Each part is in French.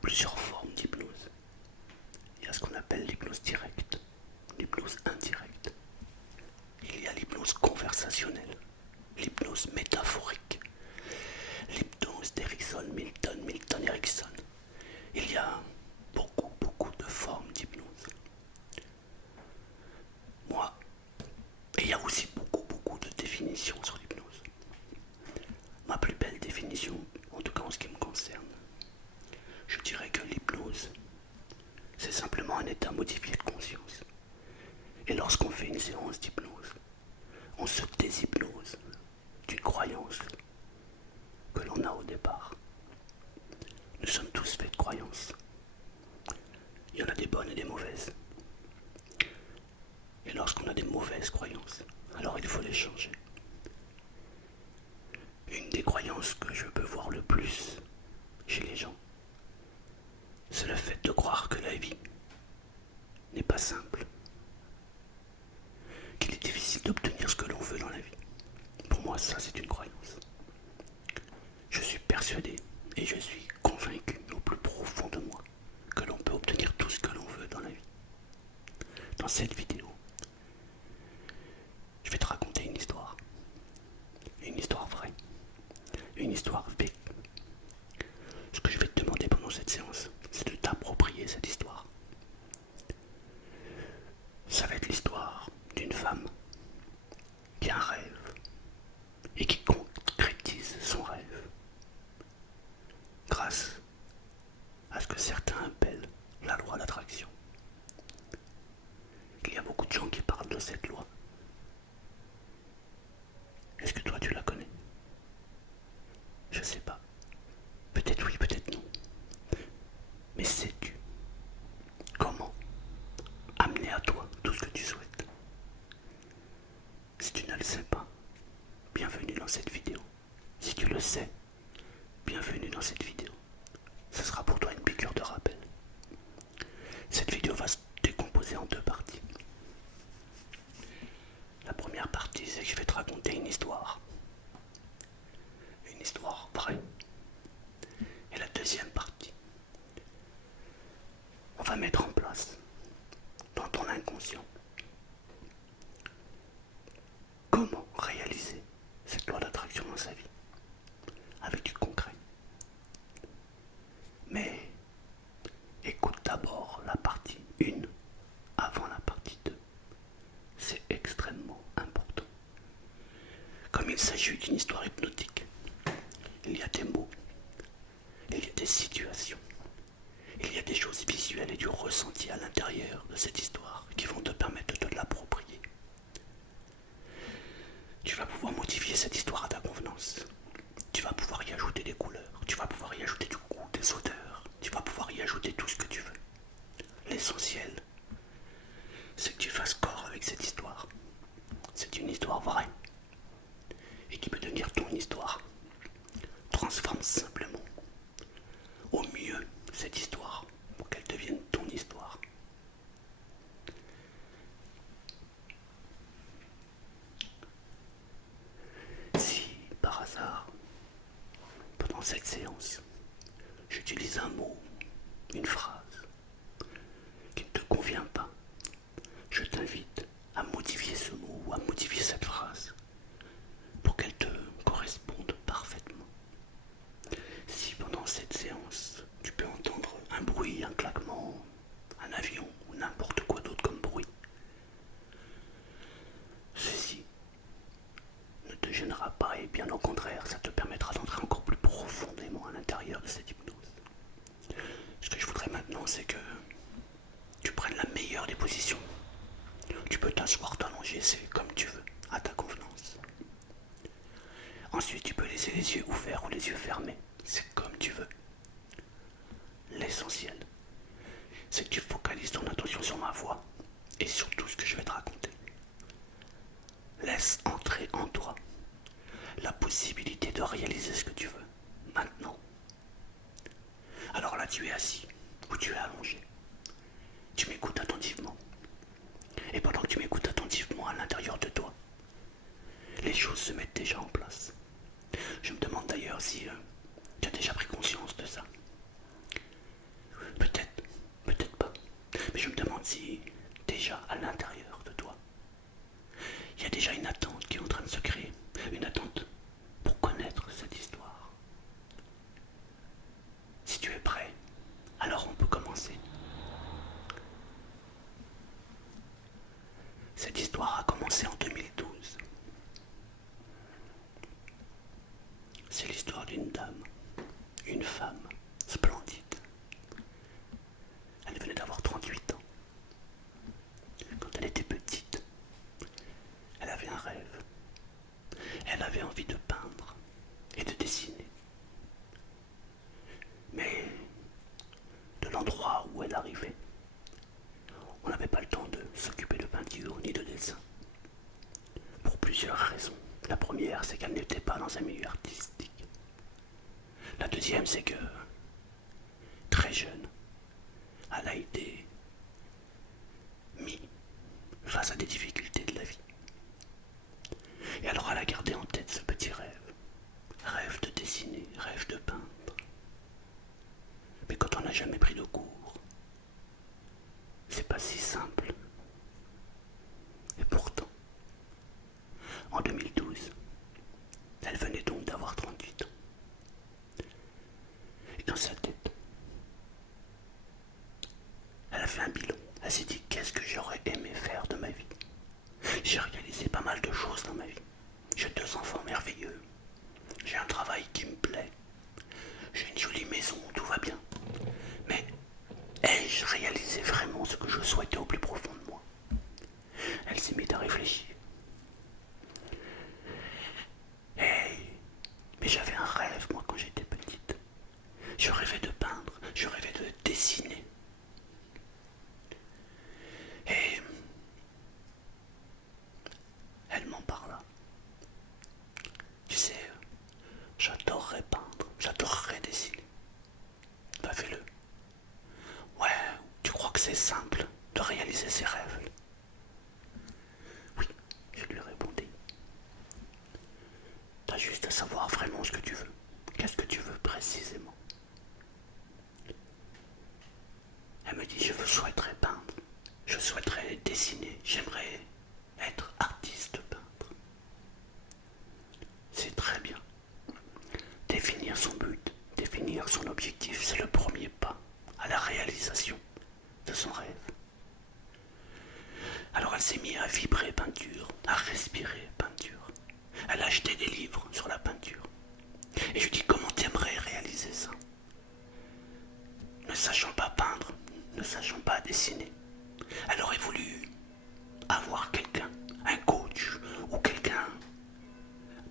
plusieurs formes d'hypnose. Il y a ce qu'on appelle l'hypnose directe, l'hypnose indirecte. Il y a l'hypnose conversationnelle, l'hypnose métaphorique, l'hypnose d'Erickson, Milton Erickson. Il y a beaucoup de formes d'hypnose. Moi, et il y a aussi beaucoup de définitions sur l'hypnose. Ma plus belle définition, en tout cas en ce qui me concerne, je dirais que l'hypnose, c'est simplement un état modifié de conscience. Et lorsqu'on fait une séance d'hypnose, on se déshypnose d'une croyance que l'on a au départ. Nous sommes tous faits de croyances. Il y en a des bonnes et des mauvaises. Et lorsqu'on a des mauvaises croyances, alors il faut les changer. Une des croyances que je peux voir le plus chez les gens, c'est le fait de croire que la vie n'est pas simple, qu'il est difficile d'obtenir ce que l'on veut dans la vie. Pour moi, ça, c'est une croyance. Je suis persuadé et je suis convaincu au plus profond de moi que l'on peut obtenir tout ce que l'on veut dans la vie. Dans cette vidéo, je vais te raconter une histoire vraie, une histoire vécue. Ce que je vais te demander pendant cette séance, c'est de t'approprier cette histoire. Ça va être l'histoire d'une femme qui a un rêve et qui concrétise son rêve grâce à ce que certains appellent la loi d'attraction. Il y a beaucoup de gens qui parlent de cette loi. Est-ce que toi tu la connais? Je sais pas. Peut-être oui, peut-être non. Mais sais-tu comment amener à toi tout ce que tu souhaites? Si tu ne le sais pas, bienvenue dans cette vidéo. Si tu le sais, bienvenue dans cette vidéo. Ce sera pour toi une piqûre de rappel. Cette vidéo va se décomposer en deux parties. La première partie, c'est que je vais te raconter une histoire. Une histoire vraie. Et la deuxième partie, on va mettre en place, dans ton inconscient, comment réaliser cette loi d'attraction dans sa vie, avec du concret. Mais écoute d'abord la partie 1 avant la partie 2. C'est extrêmement important. Comme il s'agit d'une histoire hypnotique, il y a des mots, il y a des situations, il y a des choses visuelles et du ressenti à l'intérieur de cette histoire qui vont te permettre de te l'approprier. Tu vas pouvoir modifier cette histoire à ta convenance. Tu vas pouvoir y ajouter des couleurs, tu vas pouvoir y ajouter du goût, des odeurs, tu vas pouvoir y ajouter tout ce que tu veux. L'essentiel, c'est que tu fasses corps avec cette histoire. C'est une histoire vraie et qui peut devenir ton histoire. Transforme simplement au mieux cette histoire pour qu'elle devienne ton histoire. Si par hasard, pendant cette séance, j'utilise un mot, une phrase qui ne te convient pas, je t'invite à modifier ce mot ou à modifier cette phrase pour qu'elle te corresponde parfaitement. Si pendant cette séance, tu peux entendre un bruit, un claquement, un avion ou n'importe quoi d'autre comme bruit, ceci ne te gênera pas et bien au contraire, ça te permettra d'entrer encore plus profondément à l'intérieur de cette hypnose. Ce que je voudrais maintenant, c'est que tu prennes la meilleure des positions. Tu peux t'asseoir, t'allonger, c'est comme tu veux, à ta convenance. Ensuite, tu peux laisser les yeux ouverts ou les yeux fermés, c'est comme tu veux. L'essentiel, c'est que tu focalises ton attention sur ma voix et sur tout ce que je vais te raconter. Laisse entrer en toi la possibilité de réaliser ce que tu veux, maintenant. Alors là, tu es assis ou tu es allongé. Tu m'écoutes attentivement. Et pendant que tu m'écoutes attentivement à l'intérieur de toi, les choses se mettent déjà en place. Je me demande d'ailleurs si tu as déjà pris conscience de ça. deuxième, c'est que très jeune, elle a été mise face à des difficultés de la vie. Et alors elle a gardé en tête ce petit rêve. Rêve de dessiner, rêve de peindre. Mais quand on n'a jamais pris de cours, c'est pas si simple. Et pourtant, en 2012, elle venait donc d'avoir 38 ans. Et dans sa tête, elle a fait un bilan. Elle s'est dit, qu'est-ce que j'aurais aimé faire de ma vie? J'ai réalisé pas mal de choses dans ma vie. J'ai 2 enfants merveilleux. J'ai un travail qui me plaît. J'ai une jolie maison, tout va bien. Mais ai-je réalisé vraiment ce que je souhaitais au plus profond de moi? Elle s'est mise à réfléchir. Mais j'avais un rêve, moi, quand j'étais petite. Je rêvais de peindre, je rêvais de dessiner. Et elle m'en parla. Tu sais, j'adorerais peindre, j'adorerais dessiner. Bah fais-le. Ouais, tu crois que c'est simple de réaliser ses rêves? Oui, je lui répondis. T'as juste à savoir vraiment ce que tu veux. Qu'est-ce que tu veux précisément? Elle me dit, je souhaiterais peindre, je souhaiterais dessiner, j'aimerais être artiste peintre. C'est très bien. Définir son but, définir son objectif, c'est le premier pas à la réalisation de son rêve. Alors elle s'est mise à vibrer peinture, à respirer peinture. Elle a acheté des livres sur la peinture. Et je lui dis, comment t'aimerais réaliser ça? Ne sachant pas peindre, ne sachant pas dessiner, elle aurait voulu avoir quelqu'un, un coach ou quelqu'un,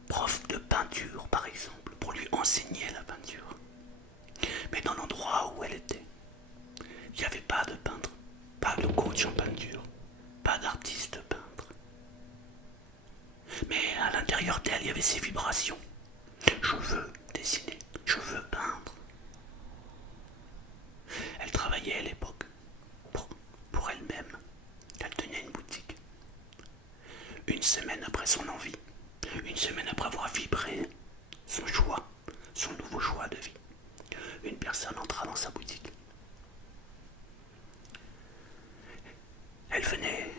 prof de peinture par exemple, pour lui enseigner la peinture. Mais dans l'endroit où elle était, il n'y avait pas de peintre, pas de coach en peinture, pas d'artiste peintre. Mais à l'intérieur d'elle, il y avait ces vibrations. Je veux dessiner, je veux peindre. Elle travaillait à l'époque pour elle-même. Elle tenait une boutique. Une semaine après son envie, une semaine après avoir vibré son choix, son nouveau choix de vie, une personne entra dans sa boutique. Elle venait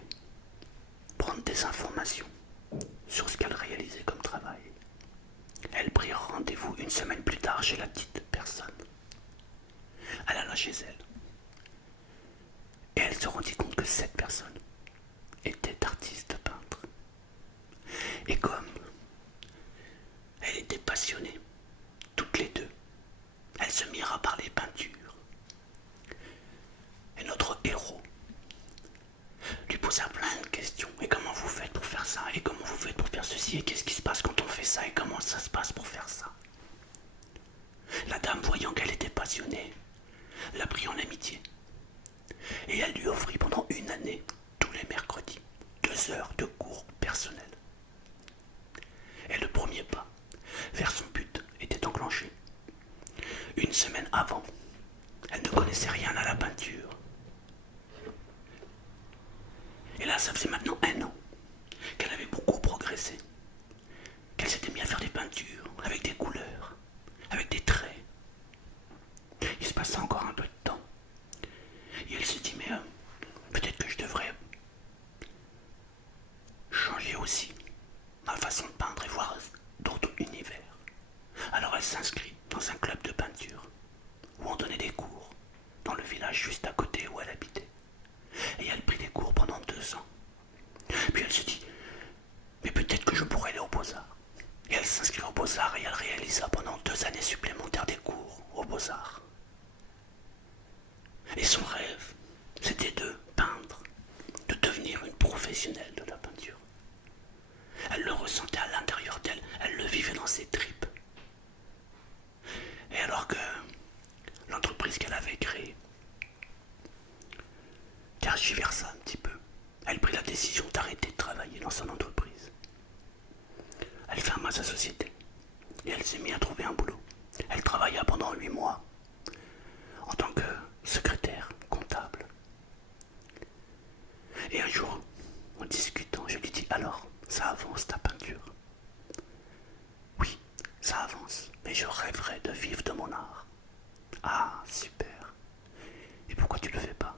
prendre des informations sur ce qu'elle réalisait comme travail. Elle prit rendez-vous une semaine plus tard chez la petite personne. Elle alla chez elle. Et elle se rendit compte que cette personne était artiste peintre. Et comme elle était passionnée, toutes les deux, elles se mirent à parler peinture. Et notre héros lui posa plein de questions. Et comment vous faites pour faire ça? Et comment vous faites pour faire ceci? Et qu'est-ce qui se passe quand on fait ça? Et comment ça se passe pour faire ça? La dame, voyant qu'elle était passionnée, l'a pris en amitié. Et elle lui offrit pendant 1 année, tous les mercredis, 2 heures de cours personnels. Et le premier pas vers son but était enclenché. 1 semaine avant, elle ne connaissait rien à la peinture. Et là, ça faisait maintenant 1 an qu'elle avait beaucoup progressé. Qu'elle s'était mise à faire des peintures avec des couleurs, avec des traits. Il se passait encore un peu de temps. Et elle se dit, mais peut-être que je devrais changer aussi ma façon de peindre et voir d'autres univers. Alors elle s'inscrit dans un club de peinture où on donnait des cours dans le village juste à côté où elle habitait. Et elle prit des cours pendant 2 ans. Puis elle se dit, mais peut-être que je pourrais aller aux Beaux-Arts. Et elle s'inscrit aux Beaux-Arts et elle réalisa pendant 2 années supplémentaires des cours aux Beaux-Arts. travailla pendant 8 mois en tant que secrétaire comptable. Et un jour, en discutant, je lui dis: alors, ça avance ta peinture? Oui, ça avance, mais je rêverais de vivre de mon art. Ah, super. Et pourquoi tu le fais pas?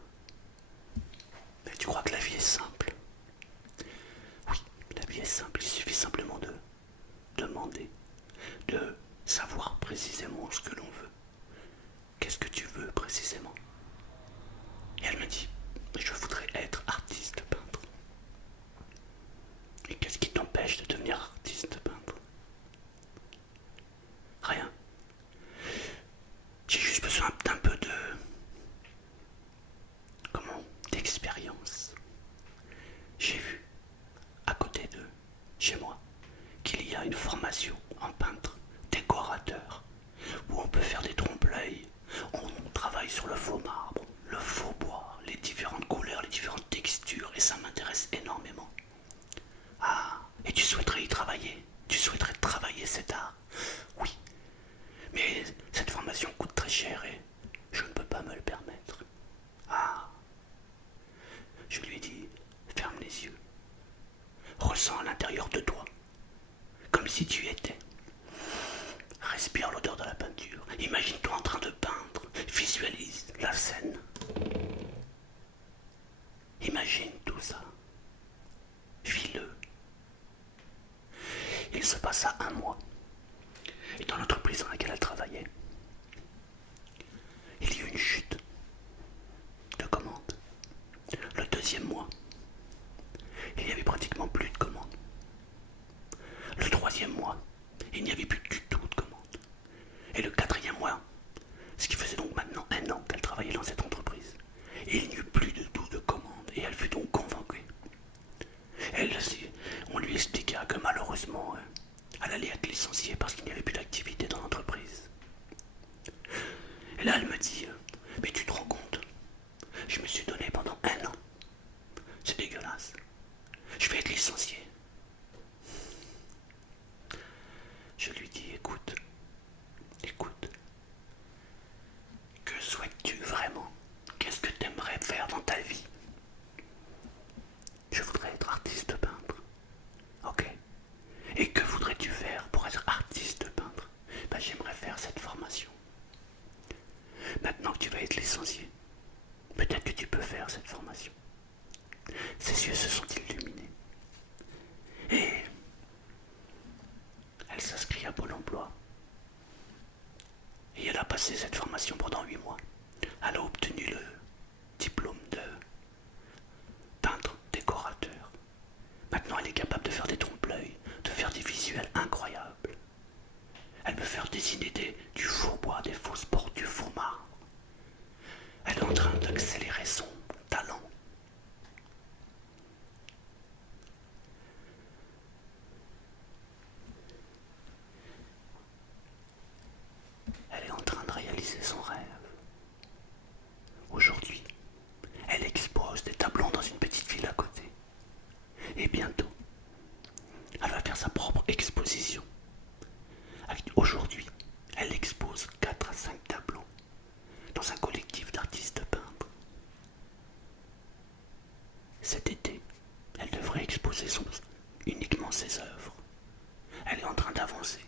Mais tu crois que la vie est simple? Oui, la vie est simple, il suffit simplement de demander, de savoir précisément ce que l'on veut. Qu'est-ce que tu veux précisément? Et elle me dit: je voudrais être artiste peintre. Et qu'est-ce qui t'empêche de devenir artiste peintre? Rien. J'ai juste besoin d'un peu de... d'expérience. J'ai vu, à côté de chez moi, qu'il y a une formation en peintre décorateur, où on peut faire des trompe-l'œil, on travaille sur le faux marbre, le faux bois, les différentes couleurs, les différentes textures, et ça m'intéresse énormément. Ah, et tu souhaiterais y travailler? Tu souhaiterais travailler cet art? Oui, mais cette formation coûte très cher et je ne peux pas me le permettre. Ah, je lui ai dit: ferme les yeux, ressens à l'intérieur de toi, comme si tu y étais. Respire l'odeur de la peinture, imagine-toi en train de peindre, visualise la scène. Imagine tout ça, vis-le. Il se passa un mois, et dans l'entreprise dans laquelle elle travaillait, il y eut une chute de commandes. Le deuxième mois, il n'y avait pratiquement plus de commandes. Le troisième mois, il n'y avait plus du tout de commandes. Et le quatrième mois, ce qui faisait donc maintenant 1 an qu'elle travaillait dans cette entreprise, et il n'y eut plus de tout de commandes, et elle fut donc convoquée. On lui expliqua que malheureusement, elle allait être licenciée parce qu'il n'y avait plus d'activité dans l'entreprise. Et là, elle me dit: mais tu te rends compte, je me suis donné pendant 1 an. C'est dégueulasse. Je vais être licenciée. Je lui dis: écoute, que souhaites-tu vraiment? Qu'est-ce que tu aimerais faire dans ta vie? Je voudrais être artiste peintre. Ok. Et que voudrais-tu faire pour être artiste peintre? J'aimerais faire cette formation. Maintenant que tu vas être licencié, peut-être que tu peux faire cette formation. Ses yeux se sont illuminés. Et elle s'inscrit à Pôle emploi. Et elle a passé cette formation pendant 8 mois. Elle a obtenu le diplôme de peintre décorateur. Maintenant, elle est capable de faire des trompe-l'œil, de faire des visuels incroyables. Elle peut faire dessiner du faux bois, des fausses portes, du faux marbre. Elle est en train d'accélérer son talent. Elle est en train de réaliser son rêve. Aujourd'hui, elle expose des tableaux dans une petite ville à côté. Et bientôt, elle va faire sa propre exposition. Aujourd'hui, elle expose 4 à 5 tableaux dans un collectif d'artistes peintres. Cet été, elle devrait exposer uniquement ses œuvres. Elle est en train d'avancer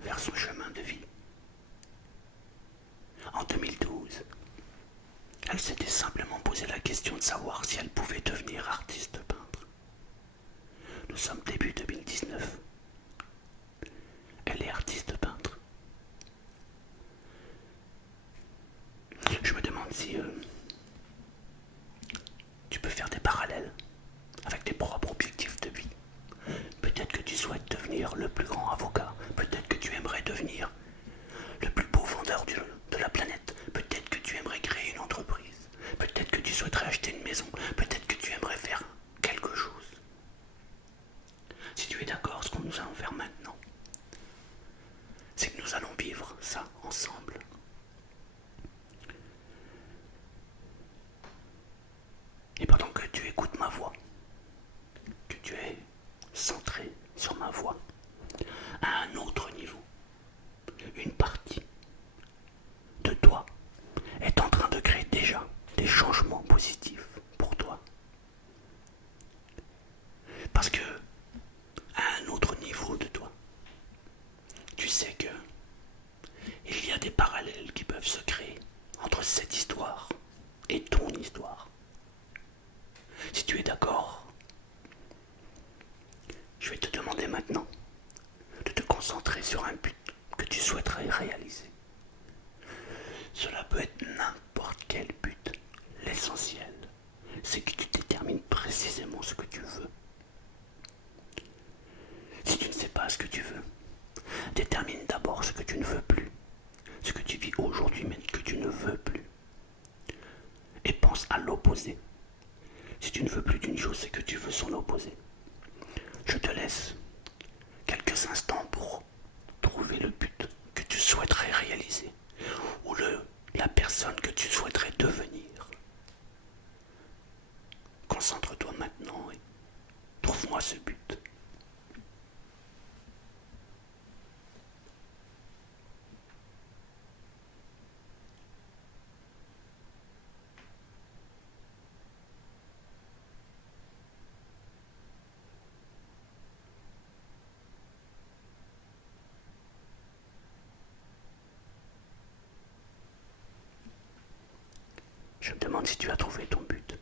vers son chemin de vie. En 2012, elle s'était simplement posé la question de savoir si elle pouvait devenir artiste peintre. Nous sommes début 2019. Elle est artiste peintre. Je me demande si tu peux faire des parallèles avec tes propres objectifs de vie. Peut-être que tu souhaites devenir le plus grand avocat. Peut-être que tu aimerais devenir le plus beau vendeur de la planète. Peut-être que tu aimerais créer une entreprise. Peut-être que tu souhaiterais acheter une maison. Peut-être que tu aimerais faire souhaiterais réaliser, ou la personne que tu souhaiterais devenir. Concentre-toi maintenant et trouve-moi ce but. Je me demande si tu as trouvé ton but.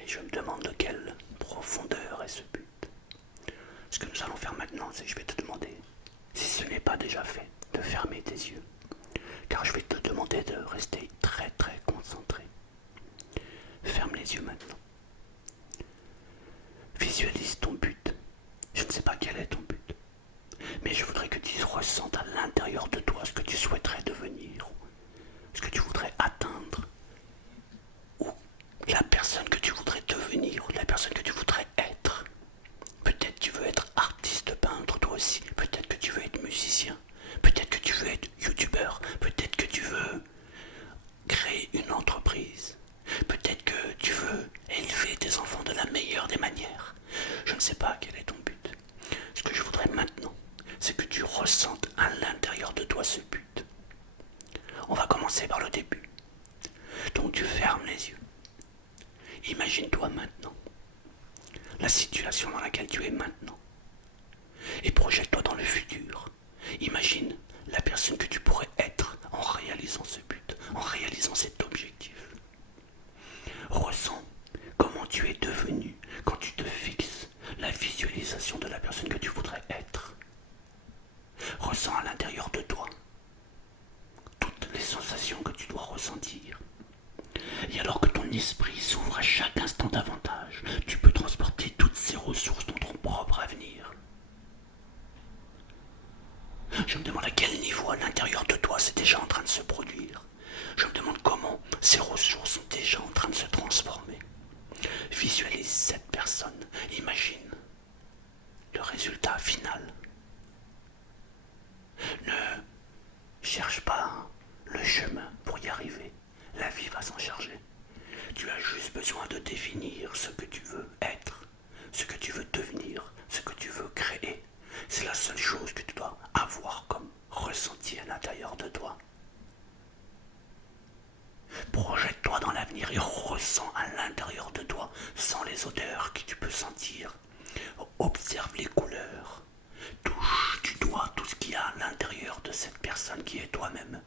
Et je me demande de quelle profondeur est ce but. Ce que nous allons faire maintenant, c'est que je vais te demander, si ce n'est pas déjà fait, de fermer tes yeux. Car je vais te demander de rester très très concentré. Ferme les yeux maintenant. Visualise ton but. Je ne sais pas quel est ton but. Mais je voudrais que tu ressentes à l'intérieur de toi ce que tu souhaiterais devenir, ce que tu voudrais atteindre, ou la personne que tu voudrais devenir, ou la personne que tu voudrais être. Peut-être tu veux être artiste peintre toi aussi, peut-être que tu veux être musicien, peut-être que tu veux être youtubeur, peut-être que tu veux créer une entreprise, peut-être que tu veux élever tes enfants de la meilleure des manières. Je ne sais pas quel est ton but. Ce que je voudrais maintenant, c'est que tu ressentes à l'intérieur de toi ce but. On va commencer par le début. Donc tu fermes les yeux. Imagine-toi maintenant la situation dans laquelle tu es maintenant. Et projette-toi dans le futur. Imagine la personne que tu pourrais être en réalisant ce but, en réalisant cet objectif. Ressens comment tu es devenu quand tu te fixes la visualisation de la personne que tu voudrais être. Ressens à l'intérieur de toi toutes les sensations que tu dois ressentir. Et alors que ton esprit s'ouvre à chaque instant davantage, tu peux transporter toutes ces ressources dans ton propre avenir. Je me demande à quel niveau à l'intérieur de toi c'est déjà en train de se produire. Je me demande comment ces ressources sont déjà en train de se transformer. Visualise cette personne, imagine le résultat final. Ne cherche pas le chemin pour y arriver, la vie va s'en charger. Tu as juste besoin de définir ce que tu veux être, ce que tu veux devenir, ce que tu veux créer. C'est la seule chose que tu dois avoir comme ressenti à l'intérieur de toi. Projette-toi dans l'avenir et ressens à l'intérieur de toi, sens les odeurs que tu peux sentir. Observe les couleurs. Touche du doigt tout ce qu'il y a à l'intérieur de cette personne qui est toi-même.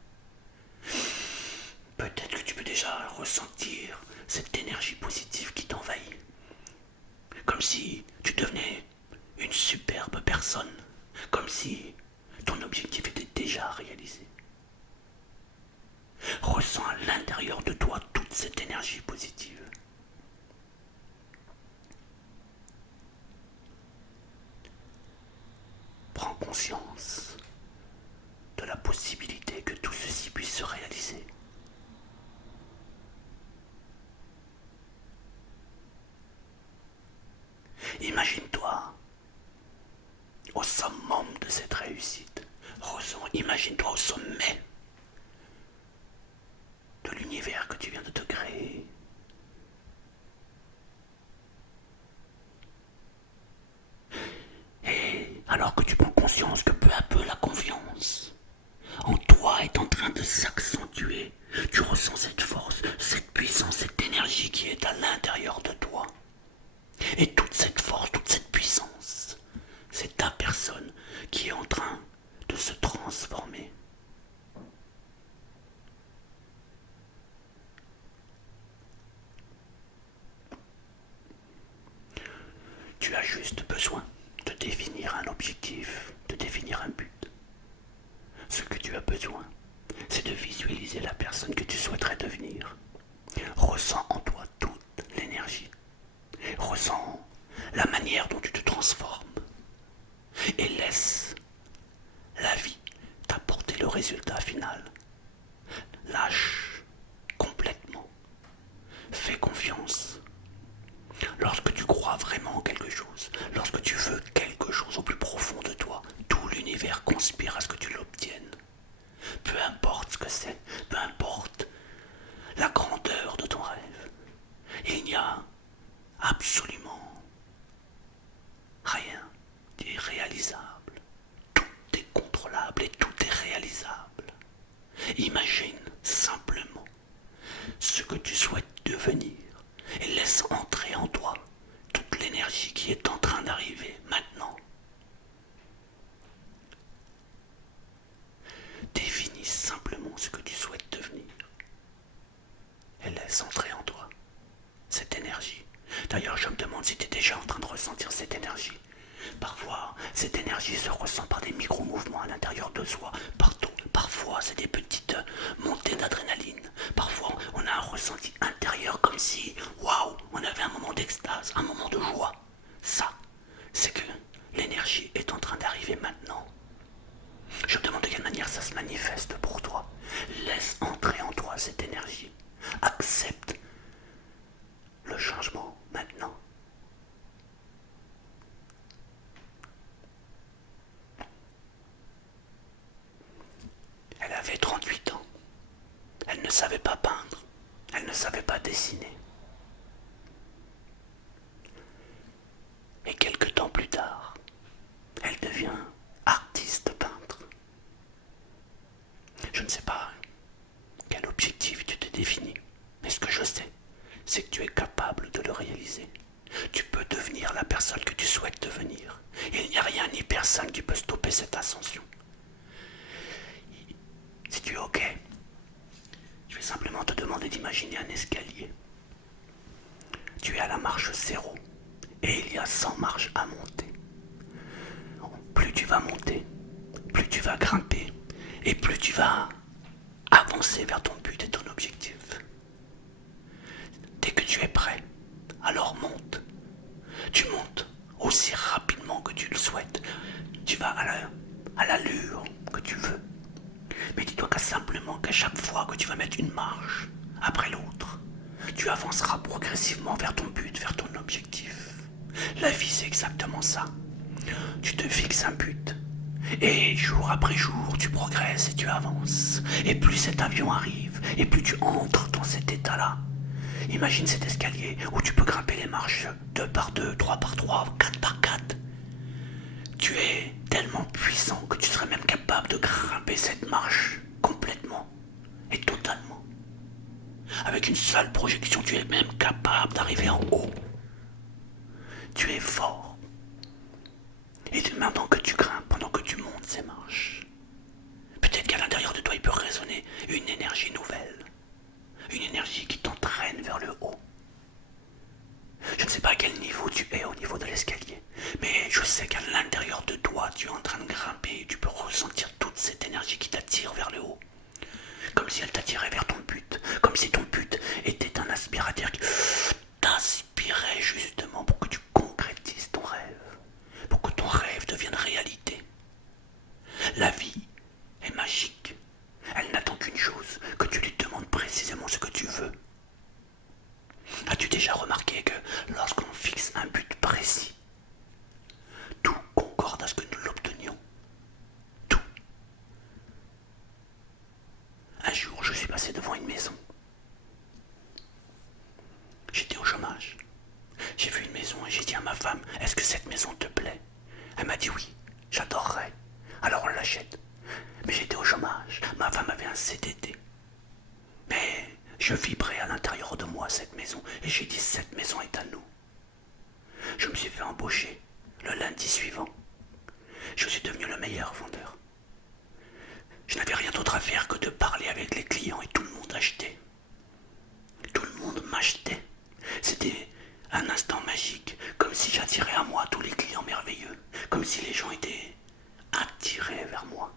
Peut-être que tu peux déjà ressentir cette énergie positive qui t'envahit. Comme si tu devenais une superbe personne. Comme si ton objectif était déjà réalisé. Ressens à l'intérieur de toi toute cette énergie positive. Prends conscience de la possibilité que tout ceci puisse se réaliser. Imagine-toi au summum de cette réussite. Imagine-toi au sommet de l'univers que tu viens de te créer. Et alors que tu prends conscience que peu à peu la confiance en toi est en train de s'accentuer, tu ressens cette force, cette puissance, cette énergie qui est à l'intérieur de toi. Et toute cette force, toute cette puissance, c'est ta personne qui est en train de se transformer. Tu as juste besoin de définir un objectif, de définir un but. Ce que tu as besoin, c'est de visualiser la personne que tu souhaiterais devenir. Ressens en toi toute l'énergie. Ressens la manière dont tu te transformes. Et laisse la vie t'apporter le résultat final. Lâche complètement. Fais confiance. Lorsque tu crois vraiment en quelque chose, lorsque tu veux quelque chose au plus profond de toi, tout l'univers conspire à ce que tu Imagine simplement ce que tu souhaites devenir et laisse entrer en toi toute l'énergie qui est en train d'arriver maintenant. Définis simplement ce que tu souhaites devenir et laisse entrer en toi cette énergie. D'ailleurs, je me demande si tu es déjà en train de ressentir cette énergie. Parfois, cette énergie se ressent par des micro-mouvements à l'intérieur de soi, partout. Parfois, c'est des petites montées d'adrénaline. Parfois, on a un ressenti intérieur comme si, waouh, on avait un moment d'extase, un moment de joie. Ça, c'est que l'énergie est en train d'arriver maintenant. Je me demande de quelle manière ça se manifeste pour toi. Laisse entrer en toi cette énergie. Accepte le changement maintenant. Elle avait 38 ans. Elle ne savait pas peindre. Elle ne savait pas dessiner. Et quelque temps plus tard, elle devient artiste peintre. Je ne sais pas quel objectif tu te définis, mais ce que je sais, c'est que tu es capable de le réaliser. Tu peux devenir la personne que tu souhaites devenir. Il n'y a rien ni personne qui peut stopper cette ascension. Si tu es OK, je vais simplement te demander d'imaginer un escalier. Tu es à la marche 0 et il y a 100 marches à monter. Plus tu vas monter, plus tu vas grimper et plus tu vas avancer vers ton but et ton objectif. Dès que tu es prêt, alors monte. Tu montes aussi rapidement que tu le souhaites. Tu vas à l'allure que tu veux. Mais dis-toi simplement qu'à chaque fois que tu vas mettre une marche après l'autre, tu avanceras progressivement vers ton but, vers ton objectif. La vie, c'est exactement ça. Tu te fixes un but. Et jour après jour, tu progresses et tu avances. Et plus cet avion arrive, et plus tu entres dans cet état-là. Imagine cet escalier où tu peux grimper les marches 2 par 2, 3 par 3, 4 par 4. Tu es tellement puissant que tu serais même capable de grimper cette marche complètement et totalement. Avec une seule projection, tu es même capable d'arriver en haut. Tu es fort. Et maintenant que tu grimpes, pendant que tu montes ces marches, peut-être qu'à l'intérieur de toi, il peut résonner une énergie nouvelle. Une énergie qui t'entraîne vers le haut. Je ne sais pas à quel niveau tu es au niveau de l'escalier, mais je sais qu'à l'intérieur de toi, tu es en train de grimper et tu peux ressentir toute cette énergie qui t'attire vers le haut. Comme si elle t'attirait vers ton but, comme si ton but était un aspirateur qui t'aspirait justement pour que tu concrétises ton rêve, pour que ton rêve devienne réalité. La vie est magique. Elle n'attend qu'une chose, que tu lui demandes précisément ce que tu veux. As-tu déjà remarqué que lorsqu'on fixe un but précis, tout concorde à ce que nous l'obtenions? Tout. Un jour, je suis passé devant une maison. J'étais au chômage. J'ai vu une maison et j'ai dit à ma femme, est-ce que cette maison te plaît? Elle m'a dit oui, j'adorerais. Alors on l'achète. Mais j'étais au chômage. Ma femme avait un CDD. Mais je vibrais à l'intérieur de moi cette maison et j'ai dit cette maison est à nous. Je me suis fait embaucher le lundi suivant. Je suis devenu le meilleur vendeur. Je n'avais rien d'autre à faire que de parler avec les clients et tout le monde achetait. Tout le monde m'achetait. C'était un instant magique, comme si j'attirais à moi tous les clients merveilleux, comme si les gens étaient attirés vers moi.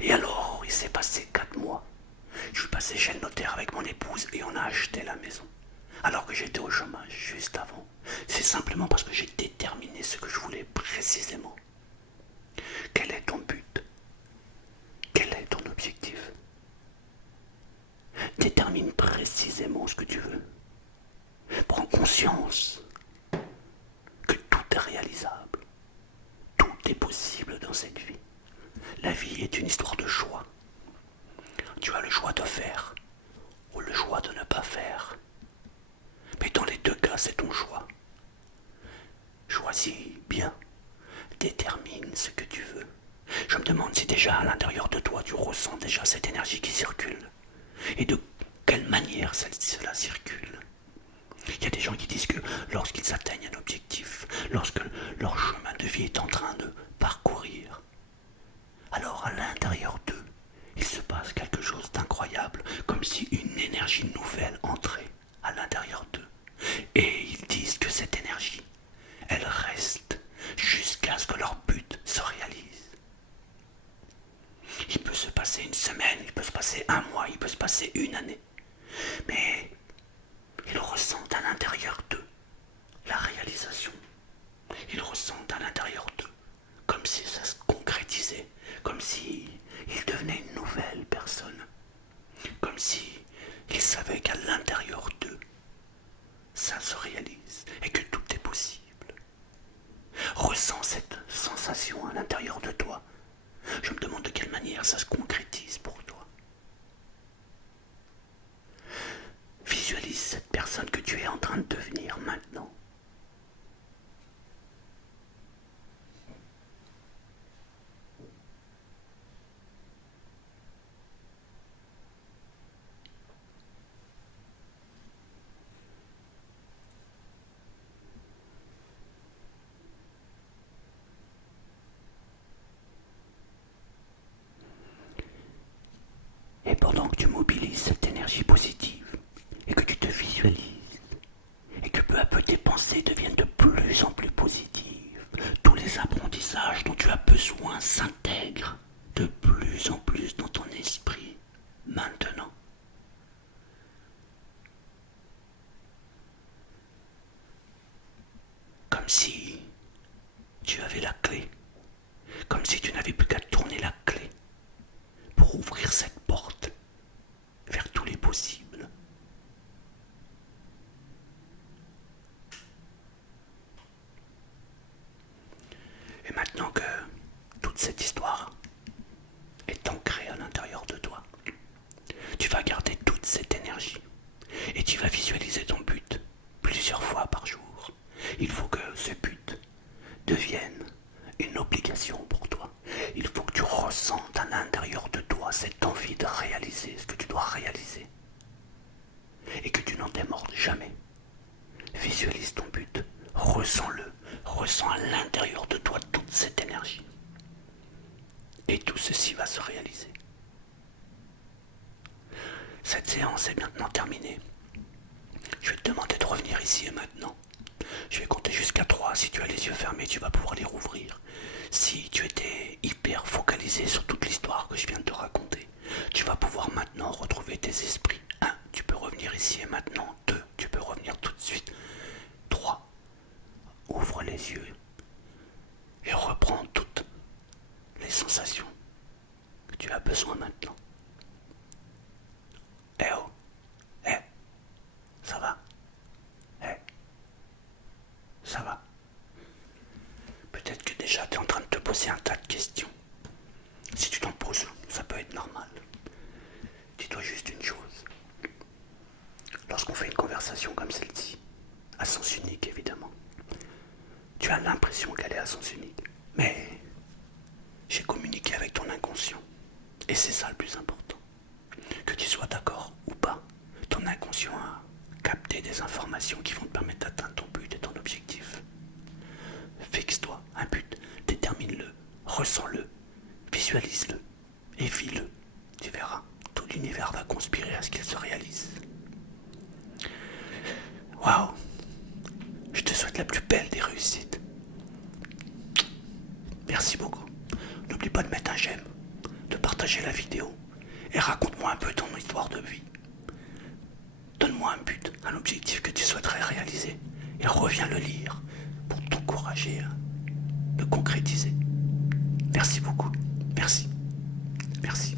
Et alors, il s'est passé 4 mois. Je suis passé chez le notaire avec mon épouse et on a acheté la maison. Alors que j'étais au chômage juste avant. C'est simplement parce que j'ai déterminé ce que je voulais précisément. Quel est ton but? Quel est ton objectif? Détermine précisément ce que tu veux. Prends conscience que tout est réalisable. Tout est possible dans cette vie. La vie est une histoire de choix. Tu as le choix de faire ou le choix de ne pas faire. Mais dans les deux cas, c'est ton choix. Choisis bien. Détermine ce que tu veux. Je me me demande si déjà à l'intérieur de toi tu ressens déjà cette énergie qui circule. Et de quelle manière cela circule. Il y a des gens qui disent que lorsqu'ils atteignent un objectif, lorsque leur chemin de vie est en train de parcourir, alors à l'intérieur d'eux, il se passe quelque chose d'incroyable, comme si une énergie nouvelle entrait à l'intérieur d'eux. Et ils disent que cette énergie, elle reste jusqu'à ce que leur but se réalise. Il peut se passer une semaine, il peut se passer un mois, il peut se passer une année. Mais ils ressentent à l'intérieur d'eux la réalisation. Ils ressentent à l'intérieur d'eux comme si ça se concrétisait, comme si ils devenaient une nouvelle personne, comme si ils savaient qu'à l'intérieur d'eux, ça se réalise et que tout est possible. Ressens cette sensation à l'intérieur de toi. Je me demande de quelle manière ça se concrétise pour toi. Visualise cette personne que tu es en train de devenir maintenant. Et pendant que tu mobilises cette énergie positive et que tu te visualises et que peu à peu tes pensées deviennent de plus en plus positives, tous les apprentissages dont tu as besoin s'intègrent de plus en plus dans ton esprit maintenant. Comme si tu avais la clé, comme si tu n'avais plus qu'à tourner la clé pour ouvrir cette porte vers tous les possibles. Et maintenant que toute cette histoire est ancrée à l'intérieur de toi, tu vas garder toute cette énergie et tu vas visualiser ton but plusieurs fois par jour. Il faut que ce but devienne une obligation pour toi. Il faut que tu ressentes à l'intérieur de toi cette envie de réaliser ce que tu dois réaliser et que tu n'en démordes jamais. Visualise ton but, ressens-le, ressens à l'intérieur de toi toute cette énergie. Et tout ceci va se réaliser. Cette séance est maintenant terminée. Je vais te demander de revenir ici et maintenant. Je vais compter jusqu'à 3. Si tu as les yeux fermés, tu vas pouvoir les rouvrir. Si tu étais hyper focalisé sur toute l'histoire que je viens de te raconter, tu vas pouvoir maintenant retrouver tes esprits. 1. Tu peux revenir ici et maintenant. 2. Tu peux revenir tout de suite. 3. Ouvre les yeux et reprends toutes les sensations que tu as besoin maintenant. Eh oh, eh, ça va? Eh, ça va? Peut-être que déjà tu es en train de te poser un tas de questions. Si tu t'en poses, ça peut être normal. Dis-toi juste une chose. Lorsqu'on fait une conversation comme celle-ci, à sens unique évidemment, tu as l'impression qu'elle est à sens unique. Mais j'ai communiqué avec ton inconscient. Et c'est ça le plus important. Que tu sois d'accord ou pas, ton inconscient a capté des informations qui vont te permettre d'atteindre ton but et ton objectif. Fixe-toi un but, détermine-le, ressens-le, visualise-le et vis-le. Tu verras, tout l'univers va conspirer à ce qu'il se réalise. Waouh! Je te souhaite la plus belle des réussites. Merci beaucoup. N'oublie pas de mettre un j'aime, de partager la vidéo et raconte-moi un peu ton histoire de vie. Donne-moi un but, un objectif que tu souhaiterais réaliser et reviens le lire pour t'encourager à le concrétiser. Merci beaucoup. Merci. Merci.